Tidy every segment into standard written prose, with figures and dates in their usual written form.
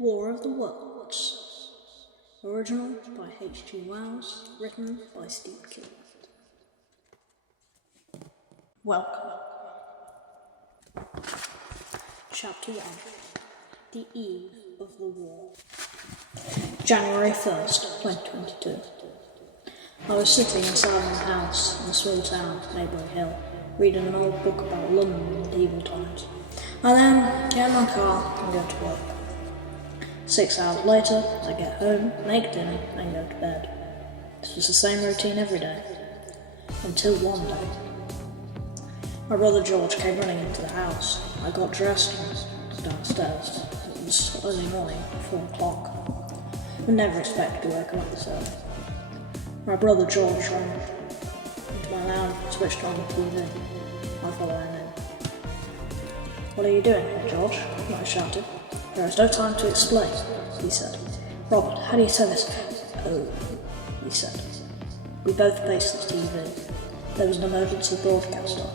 War of the Worlds. Original by H.G. Wells, written by Steepkillawatts. Welcome. Chapter 1. The Eve of the War. January 1st, 2022. I was sitting inside my house in a small town, Maybury Hill, reading an old book about London in medieval times. I then get in my car and go to work. 6 hours later, I get home, make dinner, and go to bed. This was the same routine every day. Until one day. My brother George came running into the house. I got dressed and was downstairs. It was early morning, 4 o'clock. I would never expect to be woken up this early. My brother George ran into my lounge and switched on the TV. I followed him in. "What are you doing here, George?" I shouted. "There is no time to explain," he said. "Robert, how do you say this?" "Oh," he said. We both paced the TV. There was an emergency broadcast on.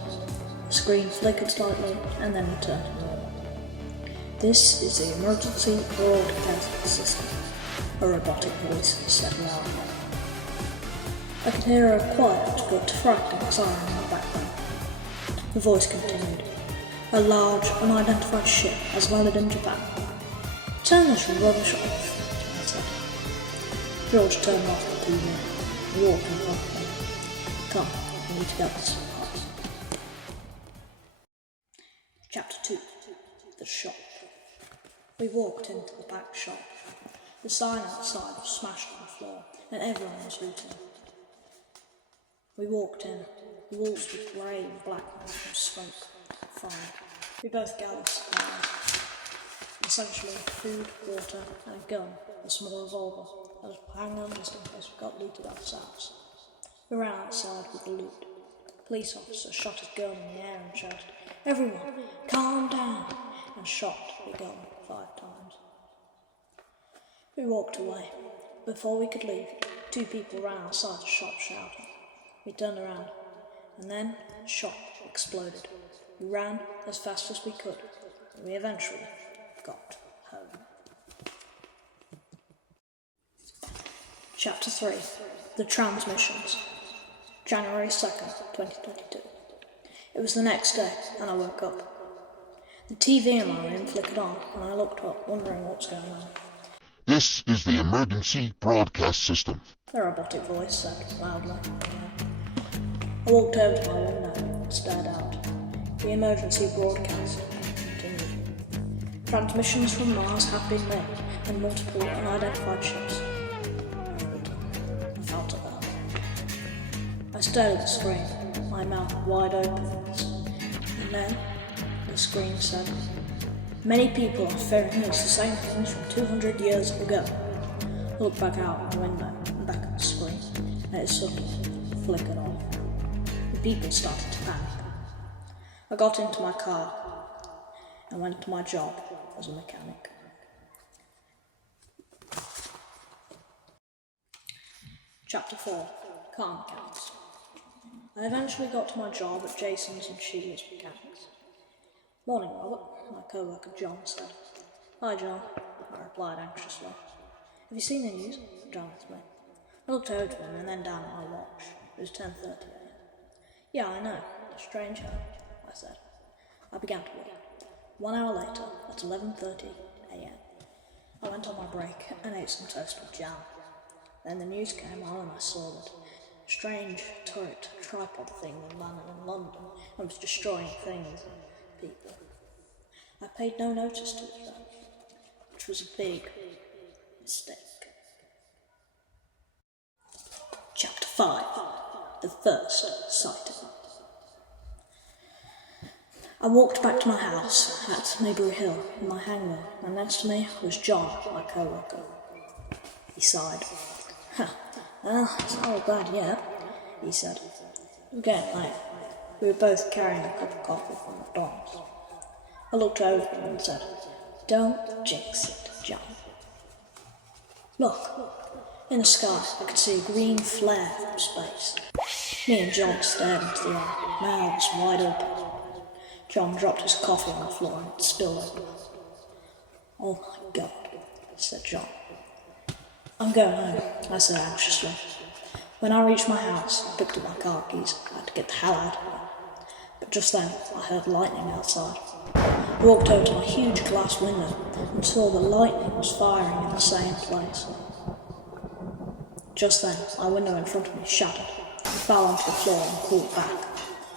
The screen flickered slightly and then returned to normal. "This is the emergency broadcast system," a robotic voice said loudly. I could hear a quiet but frightening siren in the background. The voice continued. "A large, unidentified ship has landed in Japan. Turn this rubbish off," I said. George turned off the TV and walked in front of me. "Come, we need to get this apart." Chapter 2. The Shop. We walked into the back shop. The sign outside was smashed on the floor, and everyone was looting. We walked in. The walls were grey and black from smoke and fire. We both gathered supplies. Essentially, food, water, and a gun, a small revolver, that was hanging on just in case we got looted ourselves. We ran outside with the loot. The police officer shot his gun in the air and shouted, "Everyone, calm down," and shot the gun 5 times. We walked away. Before we could leave, 2 people ran outside the shop shouting. We turned around, and then the shop exploded. We ran as fast as we could, and we eventually got home. Chapter 3. The Transmissions. January 2nd, 2022. It was the next day, and I woke up. The TV in my room flickered on, and I looked up, wondering what was going on. "This is the emergency broadcast system," The robotic voice said loudly. I walked over to my window and stared out. The emergency broadcast continued. "Transmissions from Mars have been made, and multiple unidentified ships." I felt at that. I stared at the screen, my mouth wide open, and then the screen said, "Many people are fearing it's the same things from 200 years ago." I looked back out the window and back at the screen, and it suddenly flickered off. The people started to panic. I got into my car and went to my job as a mechanic. Chapter 4. Car Mechanics. I eventually got to my job at Jason's and Sheila's Mechanics. "Morning, Robert," my co-worker John said. "Hi, John," I replied anxiously. "Have you seen the news?" John asked me. I looked over to him and then down at my watch. It was 10:30 a.m. "Yeah, I know. Strange, huh?" I said. I began to work. 1 hour later, at 11:30 a.m., I went on my break and ate some toast with jam. Then the news came on and I saw that a strange turret tripod thing had landed in London and was destroying things and people. I paid no notice to it though, which was a big mistake. Chapter 5. The First Sighting. I walked back to my house at Maybury Hill in my hangar, and next to me was John, my co-worker. He sighed. "Well, it's not all bad yet," he said. "It was getting late." We were both carrying a cup of coffee from McDonald's. I looked over him and said, "Don't jinx it, John." "Look." In the sky, I could see a green flare from space. Me and John stared into the air, mouths wide open. John dropped his coffee on the floor and it spilled over. "Oh my God," said John. "I'm going home," I said anxiously. When I reached my house, I picked up my car keys. I had to get the hell out of here. But just then, I heard lightning outside. I walked over to my huge glass window and saw the lightning was firing in the same place. Just then, my window in front of me shattered. I fell onto the floor and crawled back.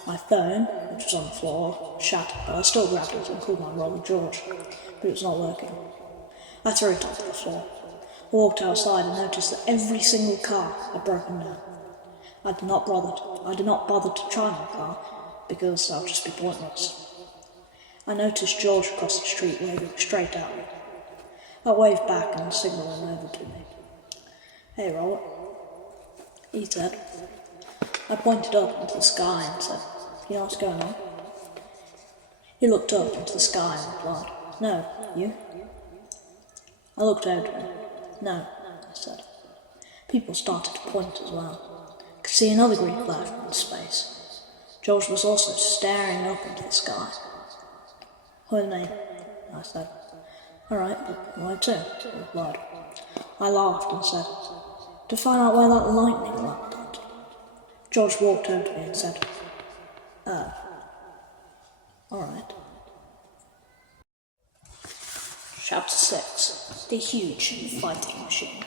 My phone, which was on the floor, shattered, but I still grabbed it and called my brother George, but it was not working. I threw it onto the floor. I walked outside and noticed that every single car had broken down. I did not bother to try my car, because that would just be pointless. I noticed George across the street waving straight at me. I waved back and signalled him over to me. "Hey, Robert," he said. I pointed up into the sky and said, "You know what's going on?" He looked up into the sky and replied, "No, you?" I looked over at him. "No," I said. People started to point as well. I could see another green cloud in space. George was also staring up into the sky. "With me," I said. "All right, but why too?" he replied. I laughed and said, "To find out where that lightning landed." George walked over to me and said, "Oh, all right." Chapter 6. The Huge Fighting Machine.